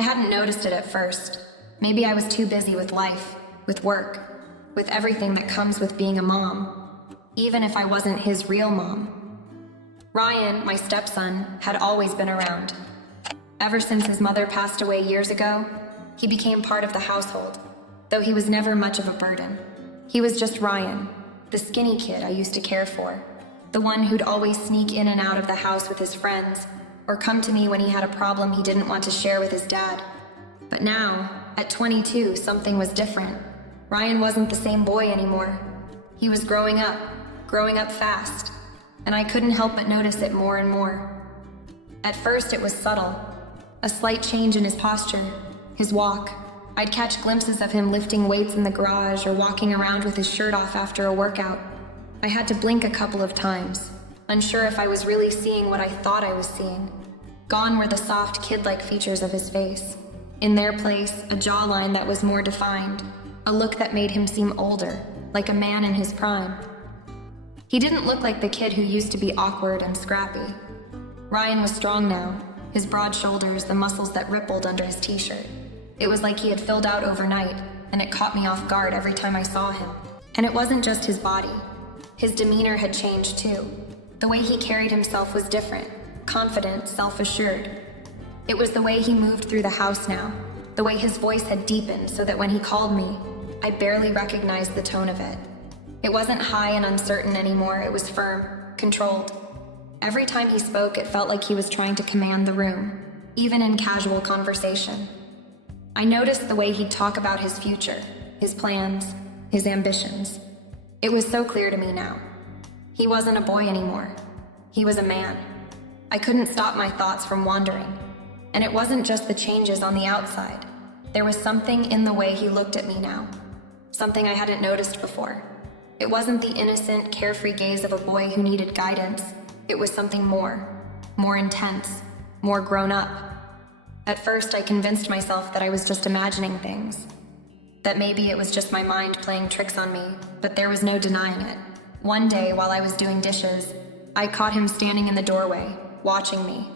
I hadn't noticed it at first. Maybe I was too busy with life, with work, with everything that comes with being a mom, even if I wasn't his real mom. Ryan, my stepson, had always been around. Ever since his mother passed away years ago, he became part of the household, though he was never much of a burden. He was just Ryan, the skinny kid I used to care for, the one who'd always sneak in and out of the house with his friends, or come to me when he had a problem he didn't want to share with his dad. But now, at 22, something was different. Ryan wasn't the same boy anymore. He was growing up fast, and I couldn't help but notice it more and more. At first it was subtle, a slight change in his posture, his walk. I'd catch glimpses of him lifting weights in the garage or walking around with his shirt off after a workout. I had to blink a couple of times, unsure if I was really seeing what I thought I was seeing. Gone were the soft, kid-like features of his face. In their place, a jawline that was more defined, a look that made him seem older, like a man in his prime. He didn't look like the kid who used to be awkward and scrappy. Ryan was strong now, his broad shoulders, the muscles that rippled under his t-shirt. It was like he had filled out overnight, and it caught me off guard every time I saw him. And it wasn't just his body. His demeanor had changed too. The way he carried himself was different, confident, self-assured. It was the way he moved through the house now, the way his voice had deepened so that when he called me, I barely recognized the tone of it. It wasn't high and uncertain anymore, it was firm, controlled. Every time he spoke, it felt like he was trying to command the room, even in casual conversation. I noticed the way he'd talk about his future, his plans, his ambitions. It was so clear to me now. He wasn't a boy anymore. He was a man. I couldn't stop my thoughts from wandering. And it wasn't just the changes on the outside. There was something in the way he looked at me now. Something I hadn't noticed before. It wasn't the innocent, carefree gaze of a boy who needed guidance. It was something more intense, more grown up. At first, I convinced myself that I was just imagining things. That maybe it was just my mind playing tricks on me, but there was no denying it. One day, while I was doing dishes, I caught him standing in the doorway, watching me.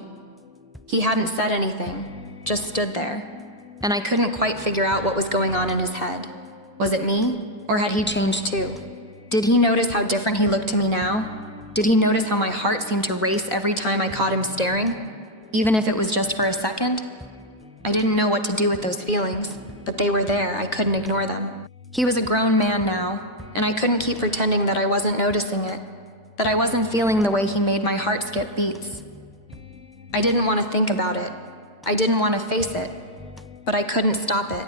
He hadn't said anything, just stood there, and I couldn't quite figure out what was going on in his head. Was it me, or had he changed too? Did he notice how different he looked to me now? Did he notice how my heart seemed to race every time I caught him staring, even if it was just for a second? I didn't know what to do with those feelings, but they were there, I couldn't ignore them. He was a grown man now, and I couldn't keep pretending that I wasn't noticing it, that I wasn't feeling the way he made my heart skip beats. I didn't want to think about it. I didn't want to face it, but I couldn't stop it.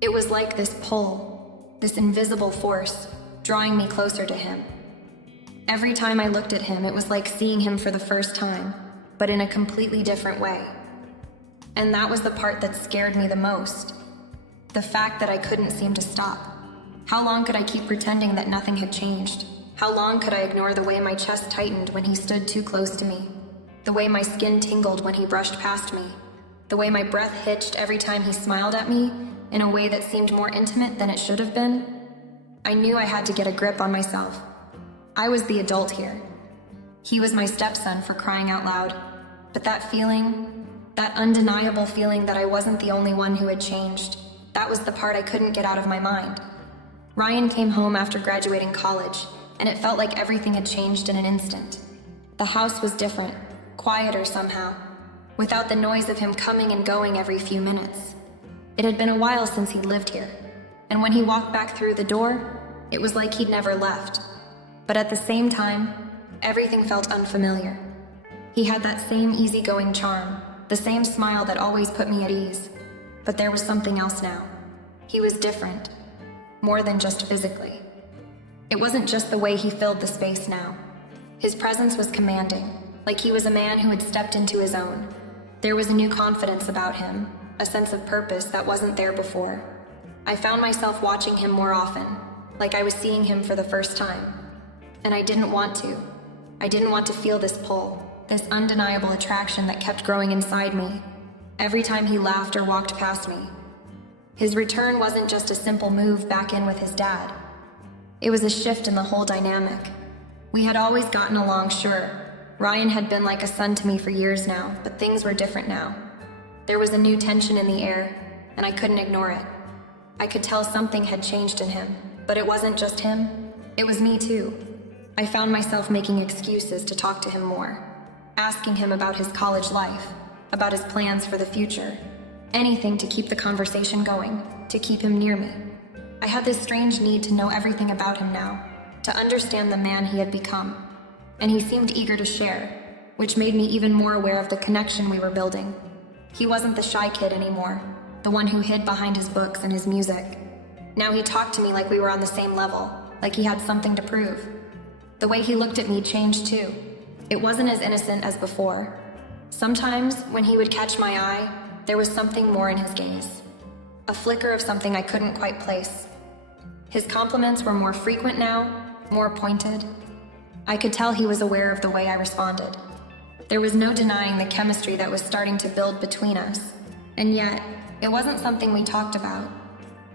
It was like this pull, this invisible force, drawing me closer to him. Every time I looked at him, it was like seeing him for the first time, but in a completely different way. And that was the part that scared me the most. The fact that I couldn't seem to stop. How long could I keep pretending that nothing had changed? How long could I ignore the way my chest tightened when he stood too close to me? The way my skin tingled when he brushed past me? The way my breath hitched every time he smiled at me in a way that seemed more intimate than it should have been? I knew I had to get a grip on myself. I was the adult here. He was my stepson, for crying out loud. But that feeling, that undeniable feeling that I wasn't the only one who had changed, that was the part I couldn't get out of my mind. Ryan came home after graduating college, and it felt like everything had changed in an instant. The house was different, quieter somehow, without the noise of him coming and going every few minutes. It had been a while since he'd lived here, and when he walked back through the door, it was like he'd never left. But at the same time, everything felt unfamiliar. He had that same easygoing charm, the same smile that always put me at ease. But there was something else now. He was different, more than just physically. It wasn't just the way he filled the space now. His presence was commanding, like he was a man who had stepped into his own. There was a new confidence about him, a sense of purpose that wasn't there before. I found myself watching him more often, like I was seeing him for the first time. And I didn't want to. I didn't want to feel this pull, this undeniable attraction that kept growing inside me, every time he laughed or walked past me. His return wasn't just a simple move back in with his dad. It was a shift in the whole dynamic. We had always gotten along, sure. Ryan had been like a son to me for years now, but things were different now. There was a new tension in the air, and I couldn't ignore it. I could tell something had changed in him, but it wasn't just him. It was me too. I found myself making excuses to talk to him more, asking him about his college life, about his plans for the future. Anything to keep the conversation going, to keep him near me. I had this strange need to know everything about him now, to understand the man he had become. And he seemed eager to share, which made me even more aware of the connection we were building. He wasn't the shy kid anymore, the one who hid behind his books and his music. Now he talked to me like we were on the same level, like he had something to prove. The way he looked at me changed too. It wasn't as innocent as before. Sometimes, when he would catch my eye, there was something more in his gaze. A flicker of something I couldn't quite place. His compliments were more frequent now, more pointed. I could tell he was aware of the way I responded. There was no denying the chemistry that was starting to build between us. And yet, it wasn't something we talked about.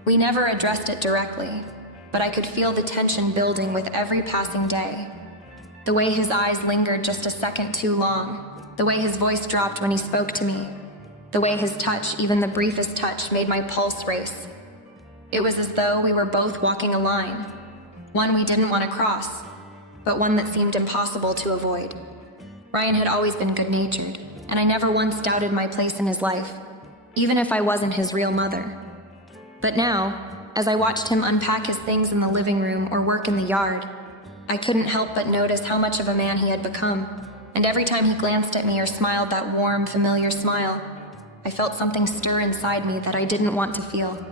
We never addressed it directly, but I could feel the tension building with every passing day. The way his eyes lingered just a second too long, the way his voice dropped when he spoke to me, the way his touch, even the briefest touch, made my pulse race. It was as though we were both walking a line, one we didn't want to cross, but one that seemed impossible to avoid. Ryan had always been good-natured, and I never once doubted my place in his life, even if I wasn't his real mother. But now, as I watched him unpack his things in the living room or work in the yard, I couldn't help but notice how much of a man he had become, and every time he glanced at me or smiled that warm, familiar smile, I felt something stir inside me that I didn't want to feel.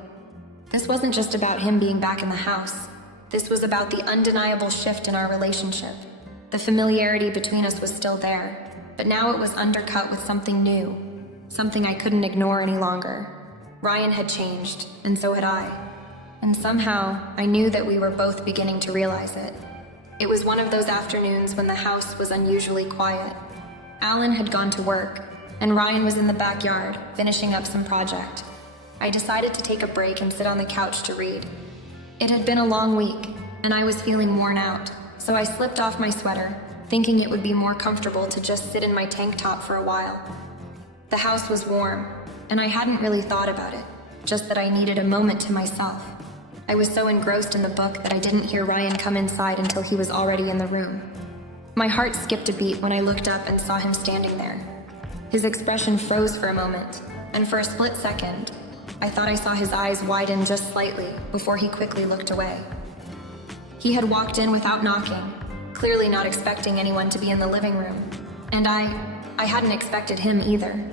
This wasn't just about him being back in the house. This was about the undeniable shift in our relationship. The familiarity between us was still there, but now it was undercut with something new, something I couldn't ignore any longer. Ryan had changed, and so had I. And somehow, I knew that we were both beginning to realize it. It was one of those afternoons when the house was unusually quiet. Alan had gone to work, and Ryan was in the backyard, finishing up some project. I decided to take a break and sit on the couch to read. It had been a long week, and I was feeling worn out, so I slipped off my sweater, thinking it would be more comfortable to just sit in my tank top for a while. The house was warm, and I hadn't really thought about it, just that I needed a moment to myself. I was so engrossed in the book that I didn't hear Ryan come inside until he was already in the room. My heart skipped a beat when I looked up and saw him standing there. His expression froze for a moment, and for a split second, I thought I saw his eyes widen just slightly before he quickly looked away. He had walked in without knocking, clearly not expecting anyone to be in the living room, and I hadn't expected him either.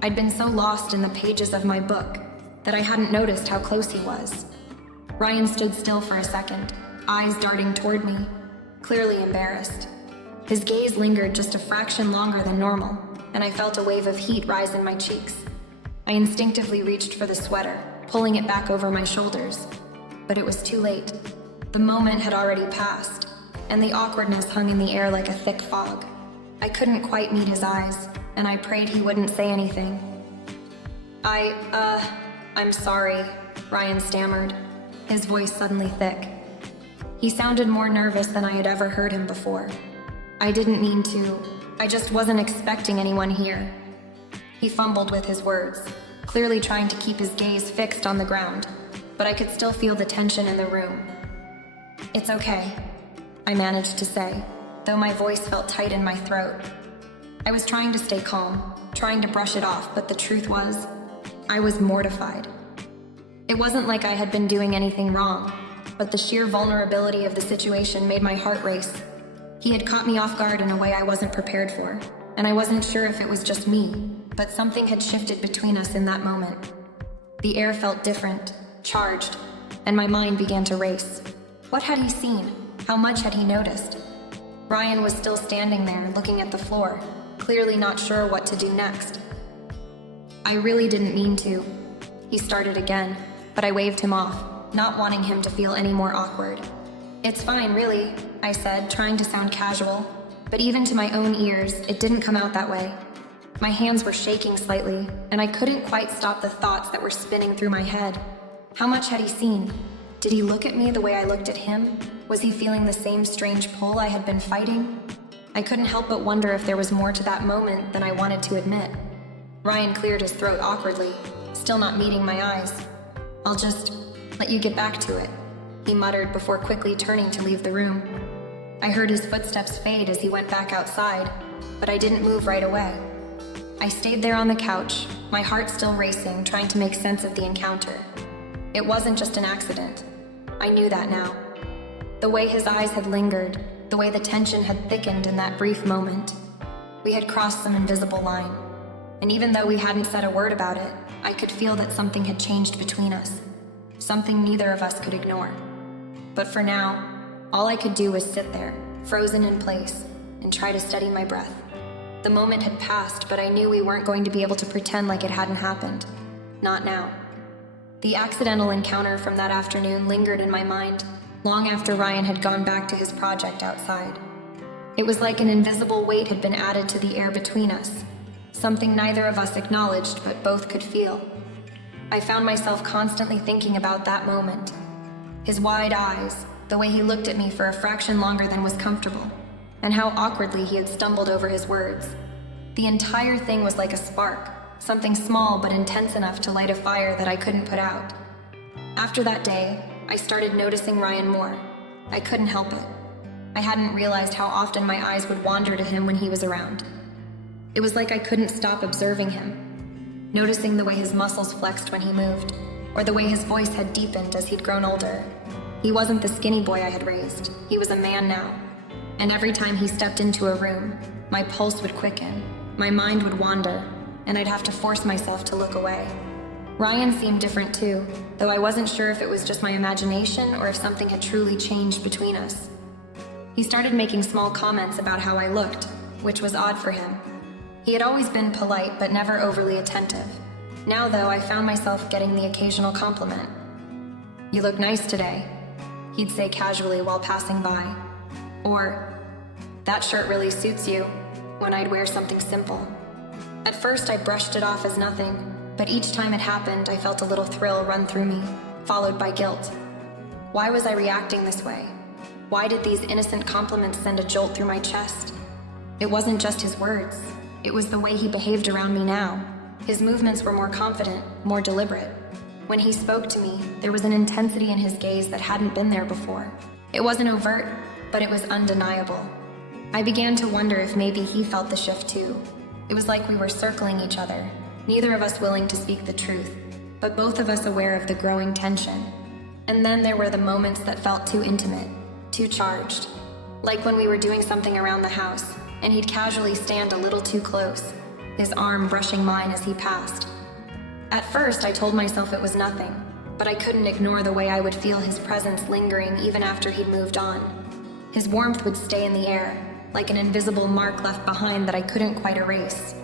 I'd been so lost in the pages of my book that I hadn't noticed how close he was. Ryan stood still for a second, eyes darting toward me, clearly embarrassed. His gaze lingered just a fraction longer than normal, and I felt a wave of heat rise in my cheeks. I instinctively reached for the sweater, pulling it back over my shoulders. But it was too late. The moment had already passed, and the awkwardness hung in the air like a thick fog. I couldn't quite meet his eyes, and I prayed he wouldn't say anything. I'm sorry, Ryan stammered, his voice suddenly thick. He sounded more nervous than I had ever heard him before. I didn't mean to. I just wasn't expecting anyone here. He fumbled with his words, clearly trying to keep his gaze fixed on the ground, but I could still feel the tension in the room. It's okay, I managed to say, though my voice felt tight in my throat. I was trying to stay calm, trying to brush it off, but the truth was, I was mortified. It wasn't like I had been doing anything wrong, but the sheer vulnerability of the situation made my heart race. He had caught me off guard in a way I wasn't prepared for, and I wasn't sure if it was just me, but something had shifted between us in that moment. The air felt different, charged, and my mind began to race. What had he seen? How much had he noticed? Ryan was still standing there, looking at the floor, clearly not sure what to do next. I really didn't mean to. He started again, but I waved him off, not wanting him to feel any more awkward. It's fine, really, I said, trying to sound casual, but even to my own ears, it didn't come out that way. My hands were shaking slightly, and I couldn't quite stop the thoughts that were spinning through my head. How much had he seen? Did he look at me the way I looked at him? Was he feeling the same strange pull I had been fighting? I couldn't help but wonder if there was more to that moment than I wanted to admit. Ryan cleared his throat awkwardly, still not meeting my eyes. "I'll just let you get back to it," he muttered before quickly turning to leave the room. I heard his footsteps fade as he went back outside, but I didn't move right away. I stayed there on the couch, my heart still racing, trying to make sense of the encounter. It wasn't just an accident. I knew that now. The way his eyes had lingered, the way the tension had thickened in that brief moment. We had crossed some invisible line. And even though we hadn't said a word about it, I could feel that something had changed between us. Something neither of us could ignore. But for now, all I could do was sit there, frozen in place, and try to steady my breath. The moment had passed, but I knew we weren't going to be able to pretend like it hadn't happened. Not now. The accidental encounter from that afternoon lingered in my mind, long after Ryan had gone back to his project outside. It was like an invisible weight had been added to the air between us, something neither of us acknowledged but both could feel. I found myself constantly thinking about that moment. His wide eyes, the way he looked at me for a fraction longer than was comfortable, and how awkwardly he had stumbled over his words. The entire thing was like a spark, something small but intense enough to light a fire that I couldn't put out. After that day, I started noticing Ryan more. I couldn't help it. I hadn't realized how often my eyes would wander to him when he was around. It was like I couldn't stop observing him, noticing the way his muscles flexed when he moved, or the way his voice had deepened as he'd grown older. He wasn't the skinny boy I had raised. He was a man now. And every time he stepped into a room, my pulse would quicken, my mind would wander, and I'd have to force myself to look away. Ryan seemed different too, though I wasn't sure if it was just my imagination or if something had truly changed between us. He started making small comments about how I looked, which was odd for him. He had always been polite but never overly attentive. Now, though, I found myself getting the occasional compliment. "You look nice today," he'd say casually while passing by. Or, "That shirt really suits you," when I'd wear something simple. At first, I brushed it off as nothing, but each time it happened, I felt a little thrill run through me, followed by guilt. Why was I reacting this way? Why did these innocent compliments send a jolt through my chest? It wasn't just his words. It was the way he behaved around me now. His movements were more confident, more deliberate. When he spoke to me, there was an intensity in his gaze that hadn't been there before. It wasn't overt, but it was undeniable. I began to wonder if maybe he felt the shift too. It was like we were circling each other, neither of us willing to speak the truth, but both of us aware of the growing tension. And then there were the moments that felt too intimate, too charged. Like when we were doing something around the house, and he'd casually stand a little too close, his arm brushing mine as he passed. At first, I told myself it was nothing, but I couldn't ignore the way I would feel his presence lingering even after he'd moved on. His warmth would stay in the air, like an invisible mark left behind that I couldn't quite erase.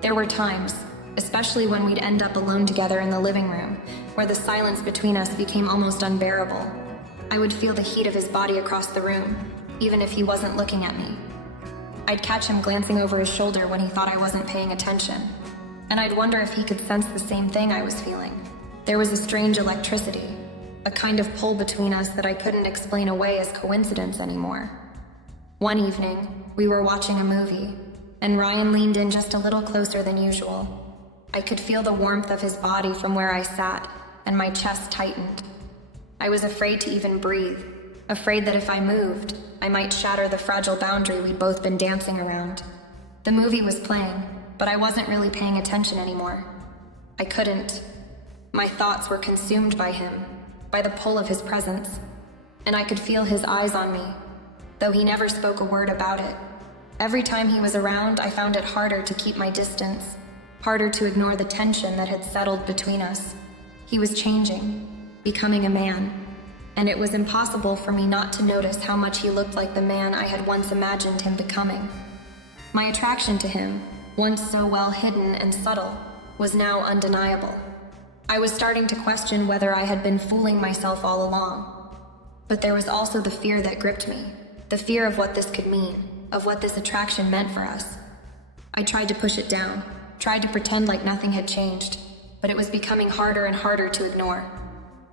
There were times, especially when we'd end up alone together in the living room, where the silence between us became almost unbearable. I would feel the heat of his body across the room, even if he wasn't looking at me. I'd catch him glancing over his shoulder when he thought I wasn't paying attention, and I'd wonder if he could sense the same thing I was feeling. There was a strange electricity, a kind of pull between us that I couldn't explain away as coincidence anymore. One evening, we were watching a movie, and Ryan leaned in just a little closer than usual. I could feel the warmth of his body from where I sat, and my chest tightened. I was afraid to even breathe, afraid that if I moved, I might shatter the fragile boundary we'd both been dancing around. The movie was playing, but I wasn't really paying attention anymore. I couldn't. My thoughts were consumed by him, by the pull of his presence, and I could feel his eyes on me, though he never spoke a word about it. Every time he was around, I found it harder to keep my distance, harder to ignore the tension that had settled between us. He was changing, becoming a man, and it was impossible for me not to notice how much he looked like the man I had once imagined him becoming. My attraction to him, once so well hidden and subtle, was now undeniable. I was starting to question whether I had been fooling myself all along. But there was also the fear that gripped me, the fear of what this could mean, of what this attraction meant for us. I tried to push it down, tried to pretend like nothing had changed, but it was becoming harder and harder to ignore.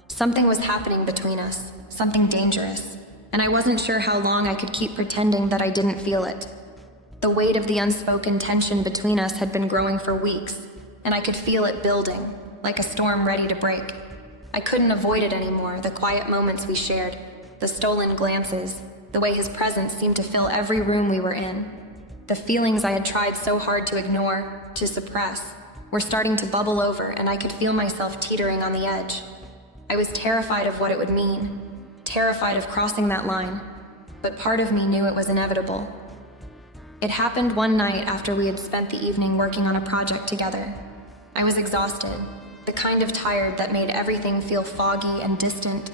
Something was happening between us, something dangerous, and I wasn't sure how long I could keep pretending that I didn't feel it. The weight of the unspoken tension between us had been growing for weeks, and I could feel it building, like a storm ready to break. I couldn't avoid it anymore, the quiet moments we shared, the stolen glances, the way his presence seemed to fill every room we were in. The feelings I had tried so hard to ignore, to suppress, were starting to bubble over, and I could feel myself teetering on the edge. I was terrified of what it would mean, terrified of crossing that line, but part of me knew it was inevitable. It happened one night after we had spent the evening working on a project together. I was exhausted, the kind of tired that made everything feel foggy and distant,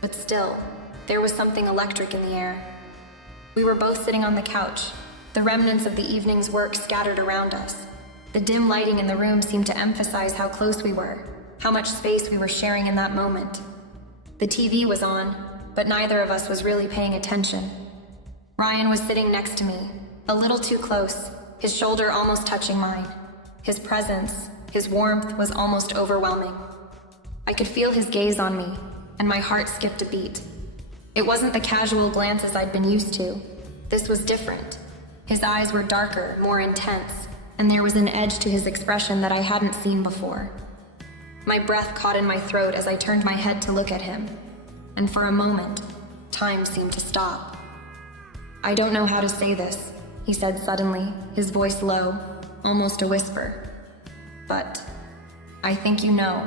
but still, there was something electric in the air. We were both sitting on the couch, the remnants of the evening's work scattered around us. The dim lighting in the room seemed to emphasize how close we were, how much space we were sharing in that moment. The TV was on, but neither of us was really paying attention. Ryan was sitting next to me, a little too close, his shoulder almost touching mine. His presence, his warmth was almost overwhelming. I could feel his gaze on me, and my heart skipped a beat. It wasn't the casual glances I'd been used to. This was different. His eyes were darker, more intense, and there was an edge to his expression that I hadn't seen before. My breath caught in my throat as I turned my head to look at him, and for a moment, time seemed to stop. "I don't know how to say this," he said suddenly, his voice low, almost a whisper. "But I think you know."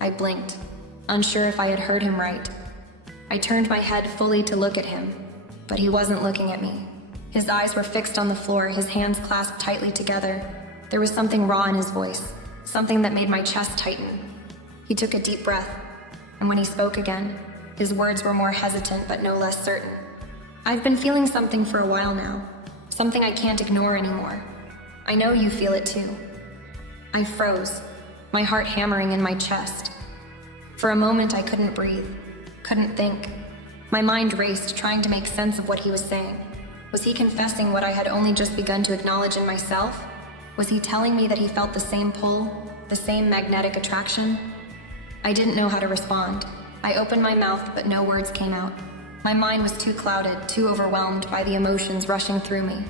I blinked, unsure if I had heard him right. I turned my head fully to look at him, but he wasn't looking at me. His eyes were fixed on the floor, his hands clasped tightly together. There was something raw in his voice, something that made my chest tighten. He took a deep breath, and when he spoke again, his words were more hesitant but no less certain. "I've been feeling something for a while now, something I can't ignore anymore. I know you feel it too." I froze, my heart hammering in my chest. For a moment I couldn't breathe, couldn't think. My mind raced, trying to make sense of what he was saying. Was he confessing what I had only just begun to acknowledge in myself? Was he telling me that he felt the same pull, the same magnetic attraction? I didn't know how to respond. I opened my mouth, but no words came out. My mind was too clouded, too overwhelmed by the emotions rushing through me.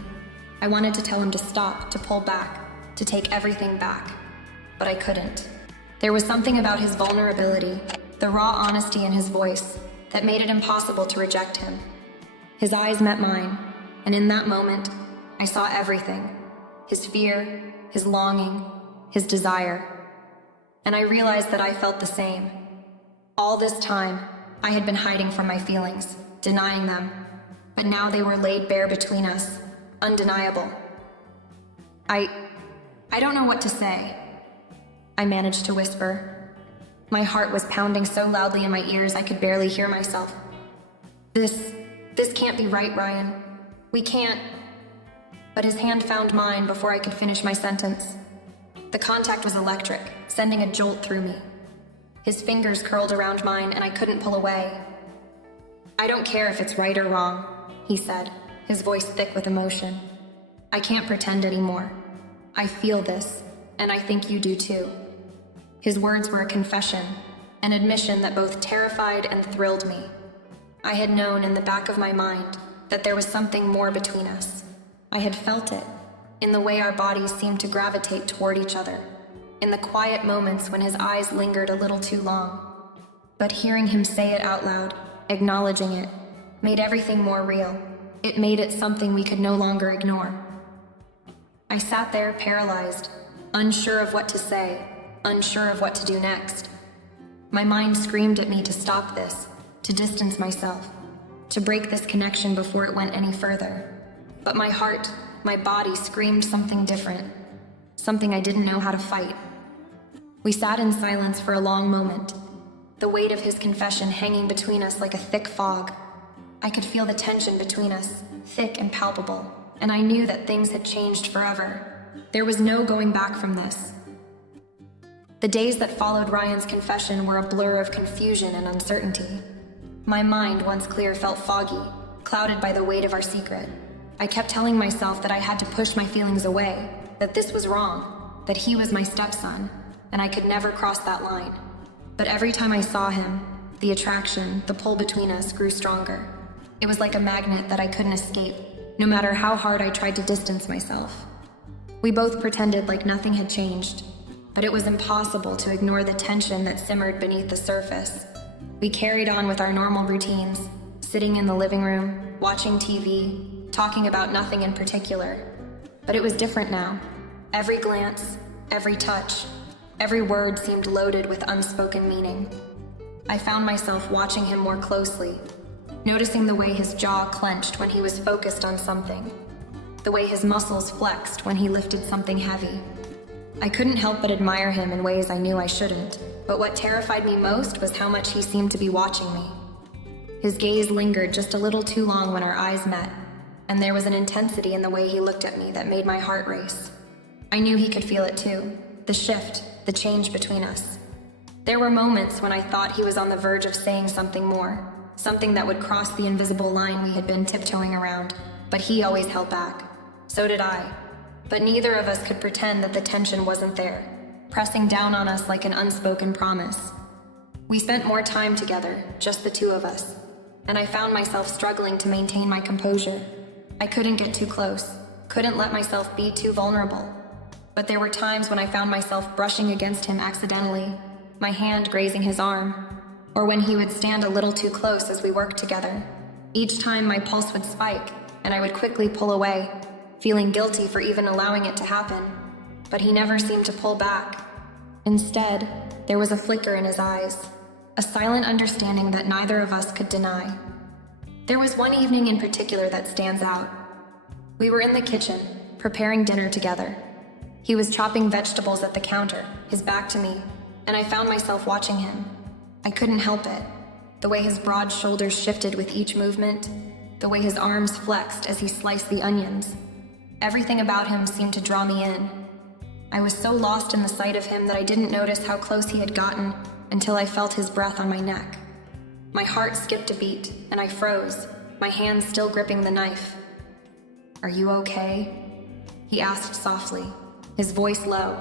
I wanted to tell him to stop, to pull back, to take everything back, but I couldn't. There was something about his vulnerability, the raw honesty in his voice, that made it impossible to reject him. His eyes met mine, and in that moment, I saw everything. His fear, his longing, his desire. And I realized that I felt the same. All this time, I had been hiding from my feelings, denying them, but now they were laid bare between us, undeniable. I don't know what to say," I managed to whisper. My heart was pounding so loudly in my ears I could barely hear myself. This can't be right, Ryan. We can't." But his hand found mine before I could finish my sentence. The contact was electric, sending a jolt through me. His fingers curled around mine and I couldn't pull away. "I don't care if it's right or wrong," he said, his voice thick with emotion. "I can't pretend anymore. I feel this, and I think you do too." His words were a confession, an admission that both terrified and thrilled me. I had known in the back of my mind that there was something more between us. I had felt it, in the way our bodies seemed to gravitate toward each other, in the quiet moments when his eyes lingered a little too long. But hearing him say it out loud, acknowledging it, made everything more real. It made it something we could no longer ignore. I sat there paralyzed, unsure of what to say, unsure of what to do next. My mind screamed at me to stop this, to distance myself, to break this connection before it went any further. But my heart, my body screamed something different, something I didn't know how to fight. We sat in silence for a long moment, the weight of his confession hanging between us like a thick fog. I could feel the tension between us, thick and palpable, and I knew that things had changed forever. There was no going back from this. The days that followed Ryan's confession were a blur of confusion and uncertainty. My mind, once clear, felt foggy, clouded by the weight of our secret. I kept telling myself that I had to push my feelings away, that this was wrong, that he was my stepson, and I could never cross that line. But every time I saw him, the attraction, the pull between us grew stronger. It was like a magnet that I couldn't escape, no matter how hard I tried to distance myself. We both pretended like nothing had changed, but it was impossible to ignore the tension that simmered beneath the surface. We carried on with our normal routines, sitting in the living room, watching TV, talking about nothing in particular. But it was different now. Every glance, every touch, every word seemed loaded with unspoken meaning. I found myself watching him more closely, noticing the way his jaw clenched when he was focused on something, the way his muscles flexed when he lifted something heavy. I couldn't help but admire him in ways I knew I shouldn't, but what terrified me most was how much he seemed to be watching me. His gaze lingered just a little too long when our eyes met, and there was an intensity in the way he looked at me that made my heart race. I knew he could feel it too, the shift, the change between us. There were moments when I thought he was on the verge of saying something more, something that would cross the invisible line we had been tiptoeing around, but he always held back. So did I. But neither of us could pretend that the tension wasn't there, pressing down on us like an unspoken promise. We spent more time together, just the two of us, and I found myself struggling to maintain my composure. I couldn't get too close, couldn't let myself be too vulnerable. But there were times when I found myself brushing against him accidentally, my hand grazing his arm, or when he would stand a little too close as we worked together. Each time my pulse would spike, and I would quickly pull away, feeling guilty for even allowing it to happen. But he never seemed to pull back. Instead, there was a flicker in his eyes, a silent understanding that neither of us could deny. There was one evening in particular that stands out. We were in the kitchen, preparing dinner together. He was chopping vegetables at the counter, his back to me, and I found myself watching him. I couldn't help it. The way his broad shoulders shifted with each movement, the way his arms flexed as he sliced the onions. Everything about him seemed to draw me in. I was so lost in the sight of him that I didn't notice how close he had gotten until I felt his breath on my neck. My heart skipped a beat, and I froze, my hands still gripping the knife. "Are you okay?" he asked softly, his voice low,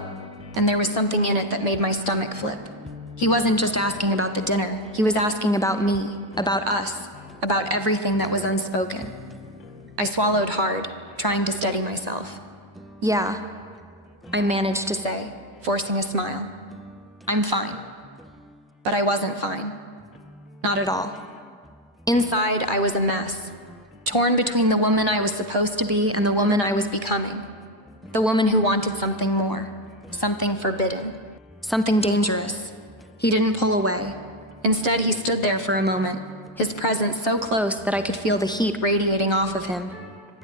and there was something in it that made my stomach flip. He wasn't just asking about the dinner, he was asking about me, about us, about everything that was unspoken. I swallowed hard, trying to steady myself. "Yeah," I managed to say, forcing a smile. "I'm fine." But I wasn't fine. Not at all. Inside, I was a mess, torn between the woman I was supposed to be and the woman I was becoming. The woman who wanted something more, something forbidden, something dangerous. He didn't pull away. Instead, he stood there for a moment, his presence so close that I could feel the heat radiating off of him.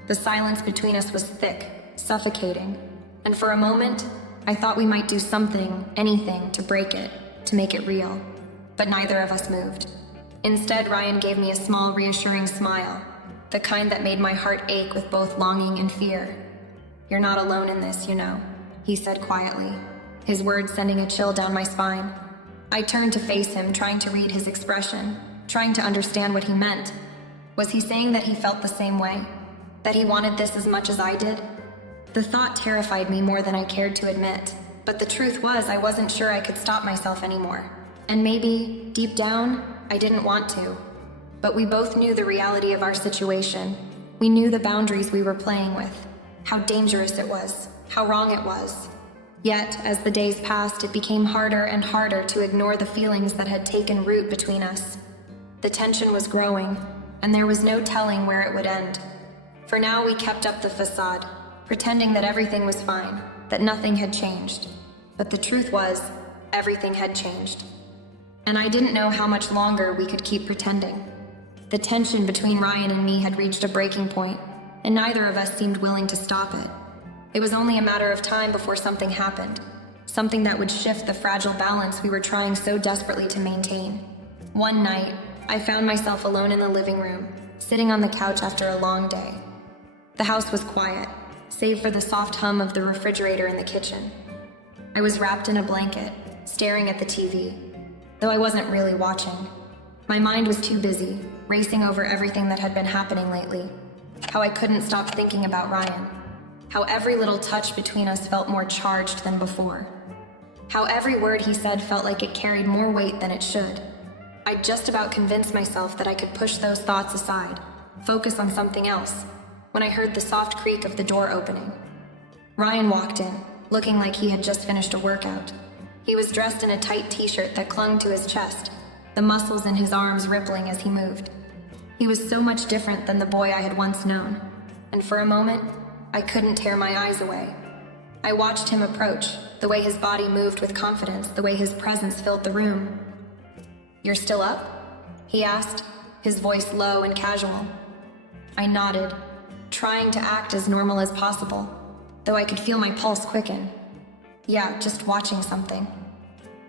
The silence between us was thick, suffocating, and for a moment, I thought we might do something, anything, to break it, to make it real. But neither of us moved. Instead, Ryan gave me a small, reassuring smile, the kind that made my heart ache with both longing and fear. "You're not alone in this, you know," he said quietly, his words sending a chill down my spine. I turned to face him, trying to read his expression, trying to understand what he meant. Was he saying that he felt the same way? That he wanted this as much as I did? The thought terrified me more than I cared to admit, but the truth was I wasn't sure I could stop myself anymore. And maybe, deep down, I didn't want to. But we both knew the reality of our situation. We knew the boundaries we were playing with, how dangerous it was, how wrong it was. Yet, as the days passed, it became harder and harder to ignore the feelings that had taken root between us. The tension was growing, and there was no telling where it would end. For now, we kept up the facade, pretending that everything was fine, that nothing had changed. But the truth was, everything had changed. And I didn't know how much longer we could keep pretending. The tension between Ryan and me had reached a breaking point, and neither of us seemed willing to stop it. It was only a matter of time before something happened, something that would shift the fragile balance we were trying so desperately to maintain. One night, I found myself alone in the living room, sitting on the couch after a long day. The house was quiet, save for the soft hum of the refrigerator in the kitchen. I was wrapped in a blanket, staring at the TV, though I wasn't really watching. My mind was too busy, racing over everything that had been happening lately. How I couldn't stop thinking about Ryan. How every little touch between us felt more charged than before. How every word he said felt like it carried more weight than it should. I just about convinced myself that I could push those thoughts aside, focus on something else. when I heard the soft creak of the door opening. Ryan walked in, looking like he had just finished a workout. He was dressed in a tight t-shirt that clung to his chest, the muscles in his arms rippling as he moved. He was so much different than the boy I had once known, and for a moment, I couldn't tear my eyes away. I watched him approach, the way his body moved with confidence, the way his presence filled the room. "You're still up?" he asked, his voice low and casual. I nodded, trying to act as normal as possible, though I could feel my pulse quicken. "Yeah, just watching something."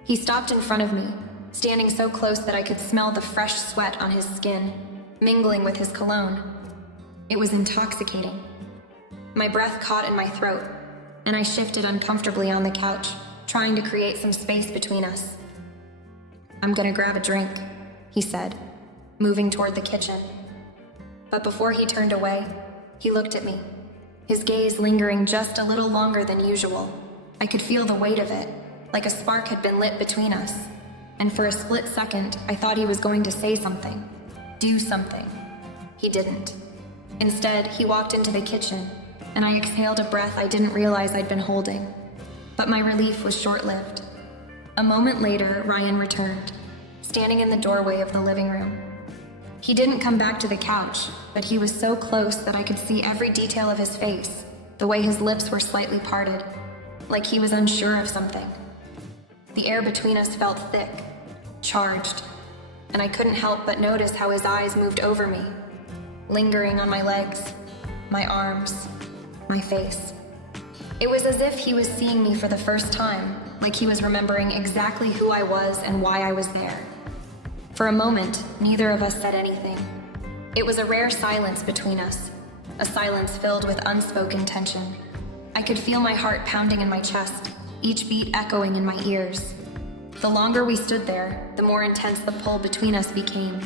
He stopped in front of me, standing so close that I could smell the fresh sweat on his skin, mingling with his cologne. It was intoxicating. My breath caught in my throat, and I shifted uncomfortably on the couch, trying to create some space between us. "I'm gonna grab a drink," he said, moving toward the kitchen. But before he turned away, he looked at me, his gaze lingering just a little longer than usual. I could feel the weight of it, like a spark had been lit between us, and for a split second, I thought he was going to say something, do something. He didn't. Instead, he walked into the kitchen, and I exhaled a breath I didn't realize I'd been holding. But my relief was short-lived. A moment later, Ryan returned, standing in the doorway of the living room. He didn't come back to the couch, but he was so close that I could see every detail of his face, the way his lips were slightly parted, like he was unsure of something. The air between us felt thick, charged, and I couldn't help but notice how his eyes moved over me, lingering on my legs, my arms, my face. It was as if he was seeing me for the first time, like he was remembering exactly who I was and why I was there. For a moment, neither of us said anything. It was a rare silence between us, a silence filled with unspoken tension. I could feel my heart pounding in my chest, each beat echoing in my ears. The longer we stood there, the more intense the pull between us became.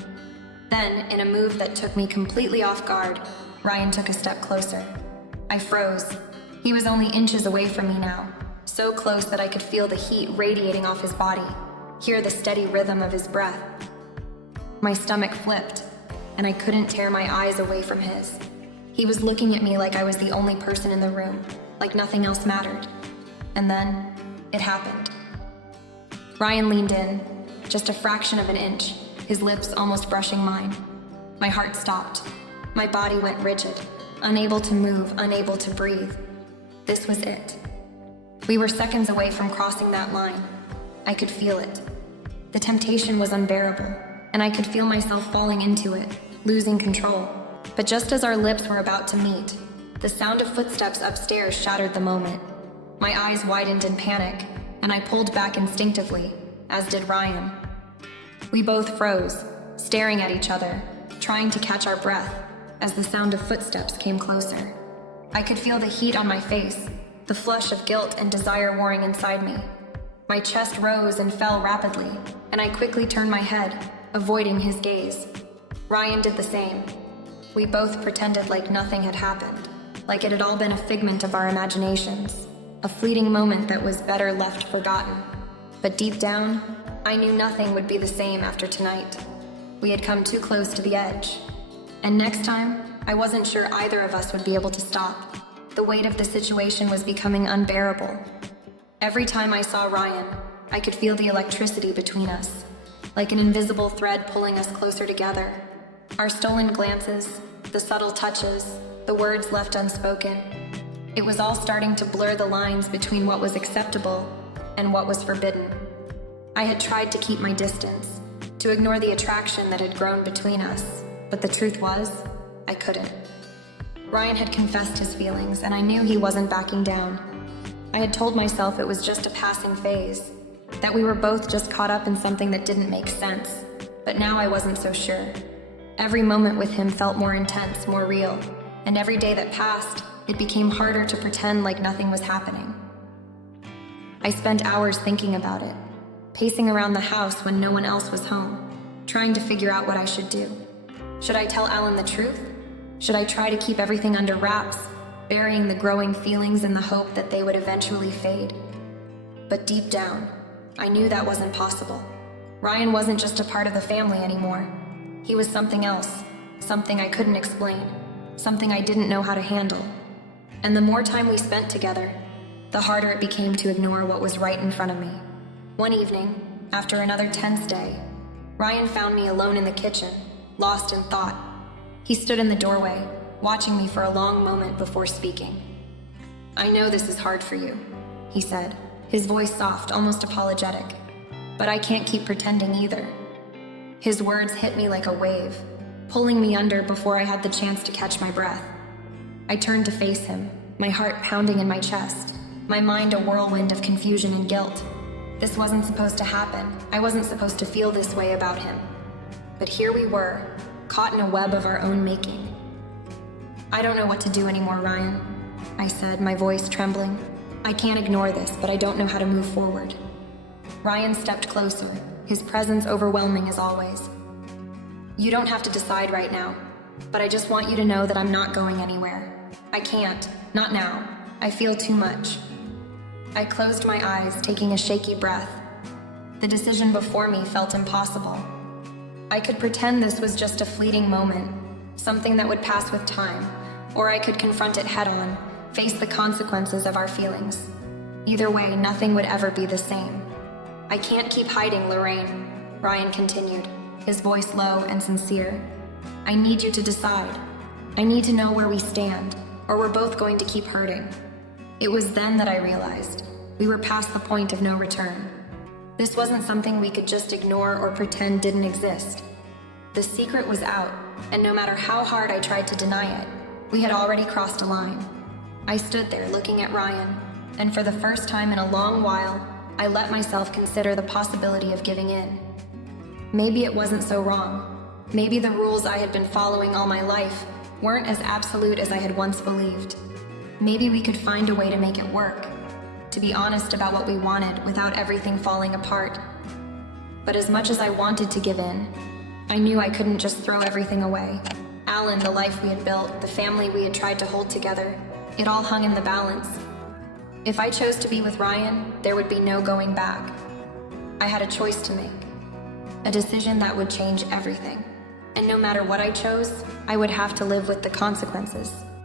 Then, in a move that took me completely off guard, Ryan took a step closer. I froze. He was only inches away from me now, so close that I could feel the heat radiating off his body, hear the steady rhythm of his breath. My stomach flipped, and I couldn't tear my eyes away from his. He was looking at me like I was the only person in the room, like nothing else mattered. And then, it happened. Ryan leaned in, just a fraction of an inch, his lips almost brushing mine. My heart stopped. My body went rigid, unable to move, unable to breathe. This was it. We were seconds away from crossing that line. I could feel it. The temptation was unbearable, and I could feel myself falling into it, losing control. But just as our lips were about to meet, the sound of footsteps upstairs shattered the moment. My eyes widened in panic, and I pulled back instinctively, as did Ryan. We both froze, staring at each other, trying to catch our breath, as the sound of footsteps came closer. I could feel the heat on my face, the flush of guilt and desire warring inside me. My chest rose and fell rapidly, and I quickly turned my head, avoiding his gaze. Ryan did the same. We both pretended like nothing had happened, like it had all been a figment of our imaginations, a fleeting moment that was better left forgotten. But deep down, I knew nothing would be the same after tonight. We had come too close to the edge. And next time, I wasn't sure either of us would be able to stop. The weight of the situation was becoming unbearable. Every time I saw Ryan, I could feel the electricity between us, like an invisible thread pulling us closer together. Our stolen glances, the subtle touches, the words left unspoken. It was all starting to blur the lines between what was acceptable and what was forbidden. I had tried to keep my distance, to ignore the attraction that had grown between us, but the truth was, I couldn't. Ryan had confessed his feelings, and I knew he wasn't backing down. I had told myself it was just a passing phase, that we were both just caught up in something that didn't make sense, but now I wasn't so sure. Every moment with him felt more intense, more real, and every day that passed, it became harder to pretend like nothing was happening. I spent hours thinking about it, pacing around the house when no one else was home, trying to figure out what I should do. Should I tell Alan the truth? Should I try to keep everything under wraps, burying the growing feelings in the hope that they would eventually fade? But deep down, I knew that wasn't possible. Ryan wasn't just a part of the family anymore. He was something else, something I couldn't explain. something I didn't know how to handle. And the more time we spent together, the harder it became to ignore what was right in front of me. One evening, after another tense day, Ryan found me alone in the kitchen, lost in thought. He stood in the doorway, watching me for a long moment before speaking. "I know this is hard for you," he said, his voice soft, almost apologetic. "But I can't keep pretending either." His words hit me like a wave, pulling me under before I had the chance to catch my breath. I turned to face him, my heart pounding in my chest, my mind a whirlwind of confusion and guilt. This wasn't supposed to happen. I wasn't supposed to feel this way about him. But here we were, caught in a web of our own making. "I don't know what to do anymore, Ryan," I said, my voice trembling. "I can't ignore this, but I don't know how to move forward." Ryan stepped closer, his presence overwhelming as always. "You don't have to decide right now, but I just want you to know that I'm not going anywhere. I can't, not now. I feel too much." I closed my eyes, taking a shaky breath. The decision before me felt impossible. I could pretend this was just a fleeting moment, something that would pass with time, or I could confront it head-on, face the consequences of our feelings. Either way, nothing would ever be the same. "I can't keep hiding, Lorraine," Ryan continued, his voice low and sincere. "I need you to decide. I need to know where we stand, or we're both going to keep hurting." It was then that I realized we were past the point of no return. This wasn't something we could just ignore or pretend didn't exist. The secret was out, and no matter how hard I tried to deny it, we had already crossed a line. I stood there looking at Ryan, and for the first time in a long while, I let myself consider the possibility of giving in. Maybe it wasn't so wrong. Maybe the rules I had been following all my life weren't as absolute as I had once believed. Maybe we could find a way to make it work, to be honest about what we wanted without everything falling apart. But as much as I wanted to give in, I knew I couldn't just throw everything away. Alan, the life we had built, the family we had tried to hold together, it all hung in the balance. If I chose to be with Ryan, there would be no going back. I had a choice to make, a decision that would change everything. And no matter what I chose, I would have to live with the consequences.